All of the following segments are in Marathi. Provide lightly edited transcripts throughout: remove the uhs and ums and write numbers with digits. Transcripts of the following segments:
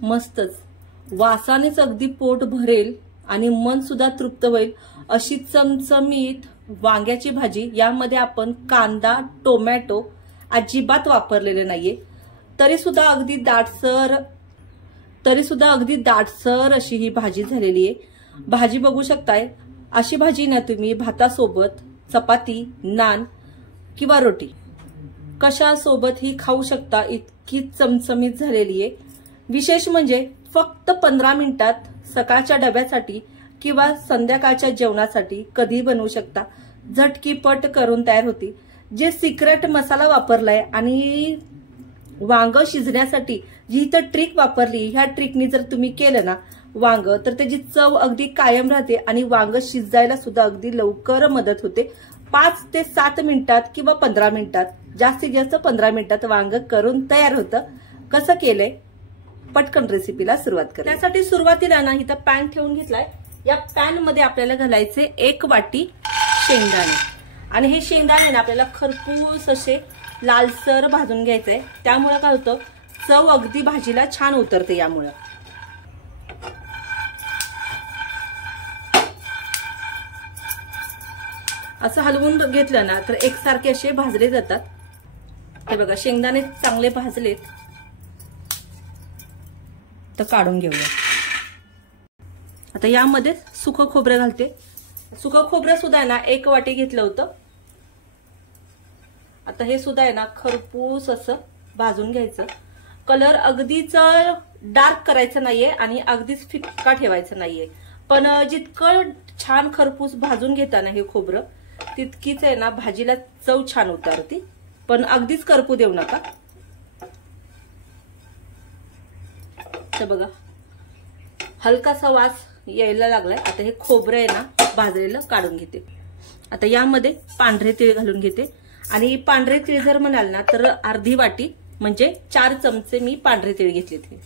मस्तच, वासानेच अगदी पोट भरेल आणि मन सुद्धा तृप्त होईल अशी चमचमीत वांग्याची भाजी। यामध्ये आपण कांदा टोमॅटो अजिबात वापरलेले नाहीये, तरी सुद्धा अगदी दाटसर अशी ही भाजी झालेली आहे। भाजी बघू शकताय, अशी भाजी ना तुम्ही भातासोबत, चपाती, नान किंवा रोटी कशासोबत ही खाऊ शकता, इतकी चमचमीत झालेली आहे। विशेष म्हणजे फक्त 15 मिनिटात सकाळच्या डब्यासाठी किंवा संध्याकाळच्या जेवणासाठी कधी बनवू शकता, झटकीपट करून तयार होती। जे सिक्रेट मसाला वापरलाय आणि वांग शिजण्यासाठी जी इथं ट्रिक वापरली, ह्या ट्रिकनी जर तुम्ही केलं ना वांग, तर त्याची चव अगदी कायम राहते आणि वांग शिजायला सुद्धा अगदी लवकर मदत होते। 5 ते 7 मिनिटात किंवा 15 मिनिटात, जास्तीत जास्त 15 मिनिटात वांग करून तयार होतं। कसं केलंय, पटकन रेसिपीला सुरुवात करा। त्यासाठी सुरुवातीला ना इथं पॅन ठेवून घेतलाय। या पॅन मध्ये आपल्याला घालायचे 1 वाटी शेंगदाणे आणि हे शेंगदाणे ना आपल्याला खरपूस असे लालसर भाजून घ्यायचंय। त्यामुळे काय होतं, चव अगदी भाजीला छान उतरते। यामुळे असं हलवून घेतलं ना तर एकसारखे असे भाजले जातात। हे बघा, शेंगदाणे चांगले भाजलेत, तर काढून घेऊया। आता यामध्ये सुकं खोबरं घालते। सुकं खोबरं सुद्धा ना 1 वाटी घेतलं होतं। आता हे सुद्धा आहे ना खरपूस असं भाजून घ्यायचं। कलर अगदीच डार्क करायचं नाहीये आणि अगदीच फिक्का ठेवायचा नाहीये, पण जितकं छान खरपूस भाजून घेताना हे खोबरं, तितकीच आहे ना भाजीला चव छान उतरते, पण अगदीच करपू देऊ नका। तर बघा, हलकासा वास यायला लागलाय। आता हे खोबरं आहे ना भाजलेलं काढून घेते। आता यामध्ये पांढरे तीळ घालून घेते आणि पांढरे तीळ जर म्हणाल ना तर अर्धी वाटी म्हणजे 4 चमचे मी पांढरे तीळ घेतले।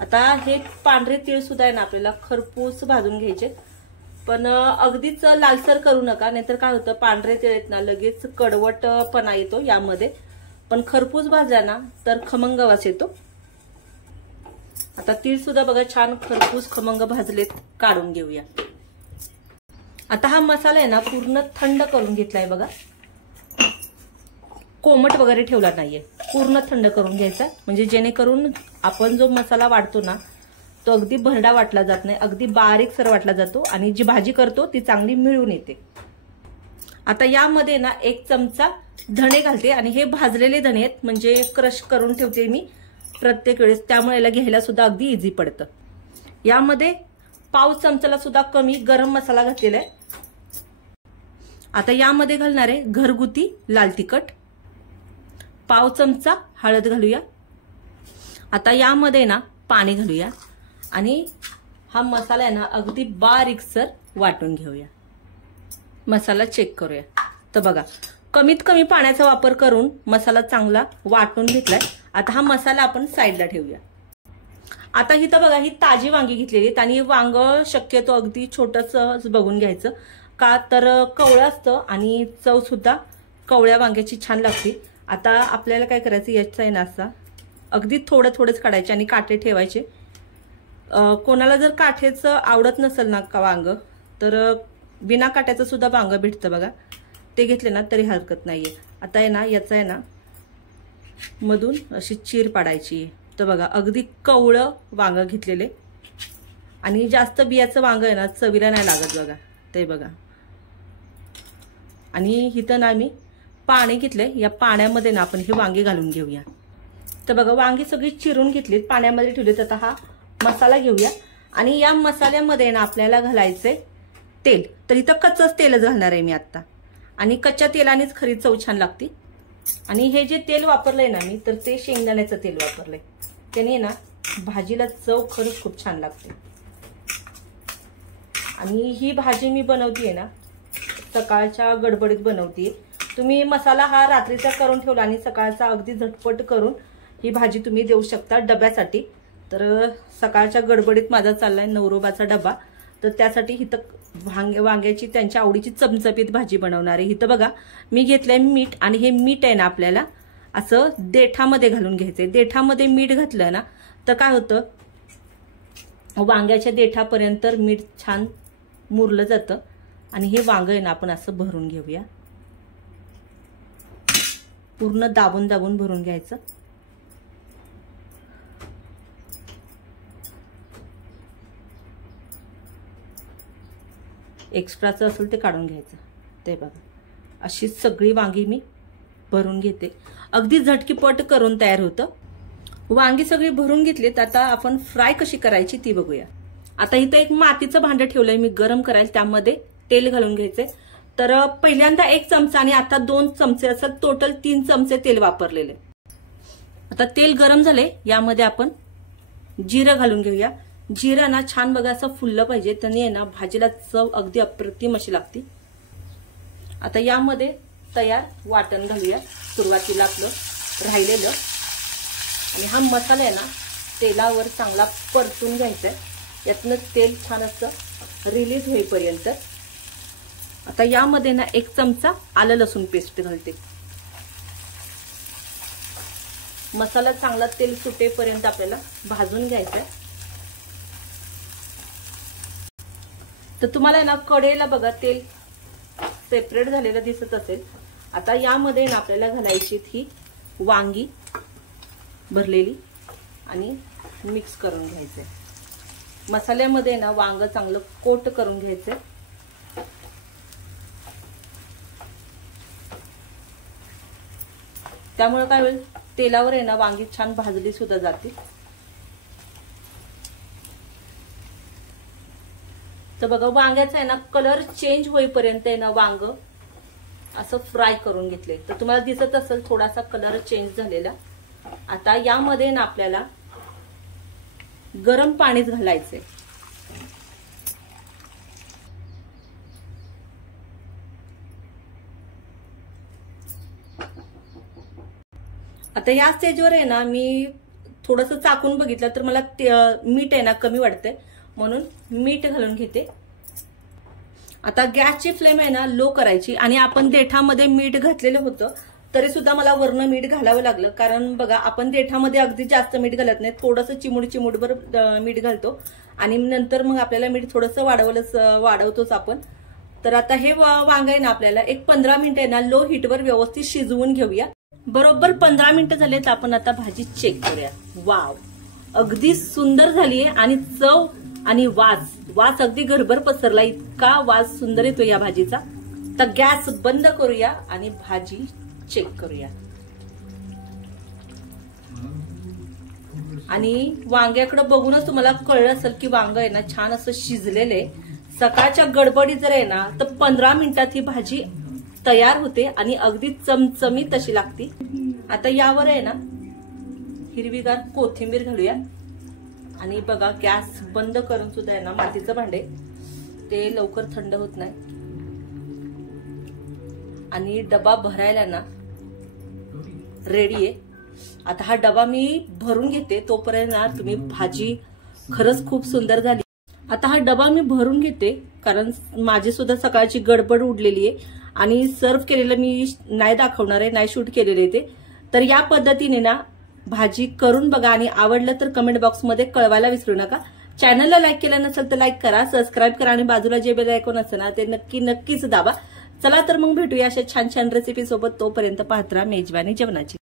आता हे पांढरे तीळ सुद्धा आहे ना आपल्याला खरपूस भाजून घ्यायचे, पण अगदीच लालसर करू नका, नाहीतर काय होतं, पांढरे तीळ आहेत ना लगेच कडवटपणा येतो यामध्ये, पण खरपूस भाजला ना तर खमंग वास येतो। आता तीळ सुद्धा बघा छान खरपूस खमंग भाजलेत, काढून घेऊया। आता हा मसाला आहे ना पूर्ण थंड करून घेतलाय बघा, कोमट वगैरे ठेवला नाहीये, पूर्ण थंड करून घ्यायचा, म्हणजे जेणेकरून आपण जो मसाला वाटतो ना तो अगदी भरडा वाटला जात नाही, अगदी बारीक सर वाटला जातो आणि जी भाजी करतो ती चांगली मिळून येते। आता यामध्ये ना 1 चमचा धणे घालते आणि हे भाजलेले धणे आहेत, म्हणजे क्रश करून ठेवते मी प्रत्येक वेळेस, त्यामुळे याला घ्यायला सुद्धा अगदी इझी पडतं। यामध्ये पाव चमचाला सुद्धा कमी गरम मसाला घातलेला आहे। आता यामध्ये घालणार आहे घरगुती लाल तिखट, पाव चमचा हळद घालूया। आता यामध्ये ना पाणी घालूया आणि हा मसाला आहे ना अगदी बारीकसर वाटून घेऊया। मसाला चेक करूया। तर बघा, कमीत कमी पाण्याचा वापर करून मसाला चांगला वाटून घेतलाय। आता हा मसाला आपण साईडला ठेवूया। आता इथं बघा, ही ताजी वांगी घेतलेली आहेत आणि वांग शक्यतो अगदी छोटंसं बघून घ्यायचं, का तर कवळं असतं आणि चव सुद्धा कवळ्या वांग्याची छान लागते। आता आपल्याला काय करायचं, याचा आहे ना असा अगदी थोडेच काढायचे आणि काटे ठेवायचे। कोणाला जर काठेचं आवडत नसेल ना का वांग, तर बिना काट्याचं सुद्धा वांग भेटतं बघा, ते घेतले ना तरी हरकत नाहीये। आता आहे ना याचा आहे ना मधून अशी चीर पाडायची। तर बघा, अगदी कवळं वांग घेतलेले आणि जास्त बियाचं वांग आहे ना चवीला नाही लागत बघा, ते बघा। आणि इथं ना मी पाणी घेतले, या पाण्यामध्ये ना आपण हे वांगे घालून घेऊया। तर बघा, वांगी सगळी चिरून घेतलीत, पाण्यामध्ये ठेवलीत। आता हा मसाला घेऊया आणि या मसाल्यामध्ये ना आपल्याला घालायचे तेल। तर इथं कच्चंच तेलच घालणार आहे मी आता, आणि कच्च्या तेलानेच खरी चव छान लागते। आणि हे जे तेल वापरलंय ना मी, तर ते शेंगदाण्याचं तेल वापरलंय, त्याने ना भाजीला चव खरंच खूप छान लागते। आणि ही भाजी मी बनवतीये ना सकाळच्या गडबडीत बनवतीये। तुम्ही मसाला हा रात्रीचा करून ठेवला आणि सकाळचा अगदी झटपट करून ही भाजी तुम्ही देऊ शकता डब्यासाठी। तर सकाळच्या गडबडीत माझा चाललाय नवरोबाचा डबा, तर त्यासाठी इथं वांग्याची त्यांच्या आवडीची चमचमीत भाजी बनवणार आहे। इथं बघा, मी घेतलंय मीठ आणि हे मीठ आहे ना आपल्याला असं देठामध्ये घालून घ्यायचंय। देठामध्ये मीठ घातलं ना तर काय होतं, वांग्याच्या देठापर्यंत मीठ छान मुरलं जातं. आणि हे वांग आहे ना आपण असं भरून घेऊया. पूर्ण दाबून दाबून भरून घ्यायचं. एक्स्ट्राचं असेल ते काढून घ्यायचं. ते बघा अशी सगळी वांगी मी भरून घेते. अगदी झटकीपट करून तयार होतं. वांगी सगळी भरून घेतलीत. आता आपण फ्राय कशी करायची ती बघूया. आता इथं एक मातीचं भांडं ठेवलंय मी गरम करायला. त्यामध्ये तेल घालून घ्यायचंय. तर पहिल्यांदा 1 चमचा आणि आता 2 चमचे असं टोटल 3 चमचे तेल वापरलेले. आता तेल गरम झाले. यामध्ये आपण जिरं घालून घेऊया. जिरं ना छान बघा असं फुललं पाहिजे. त्याने ना भाजीला चव अगदी अप्रतिम अशी लागते. आता यामध्ये तयार वाटण घालूया. सुरुवातीला आपलं राहिलेलं. आणि हा मसाला आहे ना तेलावर चांगला परतून घ्यायचा आहे. यातनं तेल छान असं रिलीज होईपर्यंत. आता यामध्ये ना 1 चमचा आलं लसूण पेस्ट घालते. मसाला चांगला तेल सुटेपर्यंत आपल्याला भाजून घ्यायचा आहे. तर तुम्हाला ना कढईला बघा तेल सेपरेट झालेलं दिसत असेल. आता यामध्ये ना आपल्याला घालायची ही वांगी भरलेली आणि मिक्स करून घ्यायचे. मसाल्यामध्ये ना वांग चांगलं कोट करून घ्यायचे. त्यामुळे काय होईल तेलावर आहे ना वांगी छान भाजली सुद्धा जाते. तर बघा वांग्याचा आहे ना कलर चेंज होईपर्यंत आहे ना वांग असं फ्राय करून घेतले. तर तुम्हाला दिसत असेल थोडासा कलर चेंज झालेला. आता यामध्ये ना आपल्याला गरम पाणीच घालायचंय. आता या स्टेजवर आहे ना मी थोडंसं चाकून बघितलं तर मला मीठ आहे ना कमी वाटतंय म्हणून मीठ घालून घेते. आता गॅसची फ्लेम आहे ना लो करायची. आणि आपण देठामध्ये मीठ घातलेलं होतं तरी सुद्धा मला वरनं मीठ घालावं लागलं. कारण बघा आपण देठामध्ये अगदी जास्त मीठ घालत नाही. थोडंसं चिमूडभर मीठ घालतो आणि नंतर मग आपल्याला मीठ थोडंसं वाढवतोच आपण. तर आता हे वांग आहे ना आपल्याला एक 15 मिनिटं आहे ना लो हीटवर व्यवस्थित शिजवून घेऊया. बरोबर 15 मिनिटं झालेत. आपण आता भाजी चेक करूया. वाव अगदी सुंदर झालीये. आणि चव आणि वास अगदी घरभर पसरला. इतका वास सुंदर येतो या भाजीचा. तर गॅस बंद करूया आणि भाजी चेक करूया. आणि वांग्याकडे बघूनच तुम्हाला कळलं असेल की वांग आहे ना छान असं शिजलेलं आहे. सकाळच्या गडबडीत जर आहे ना तर 15 मिनिटात ही भाजी तयार होते आणि अगदी चमचमीत अशी लागते. आता यावर आहे ना हिरवीगार कोथिंबीर घालूया. आणि बघा गॅस बंद करून सुद्धा आहे ना मातीचं भांडे ते लवकर थंड होत नाही. आणि डबा भरायला ना रेडी आहे. आता हा डबा मी भरून घेते. तोपर्यंत ना तुम्ही भाजी खरंच खूप सुंदर झाली. आता हा डबा मी भरून घेते कारण माझी सुद्धा सकाळची गडबड उडलेली आहे. आणि सर्व केलेलं मी नाही दाखवणार आहे, नाही शूट केलेलं आहे ते. तर या पद्धतीने ना भाजी करून बघा आणि आवडलं तर कमेंट बॉक्समध्ये कळवायला विसरू नका. चॅनलला लाईक केलं नसेल तर लाईक करा, सबस्क्राईब करा आणि बाजूला जे बेल आयकॉन असतं ना ते नक्कीच दाबा. चला तर मग भेटूया अशा छान छान रेसिपी सोबत. तोपर्यंत पाहत राहा मेजवानी जेवणाची.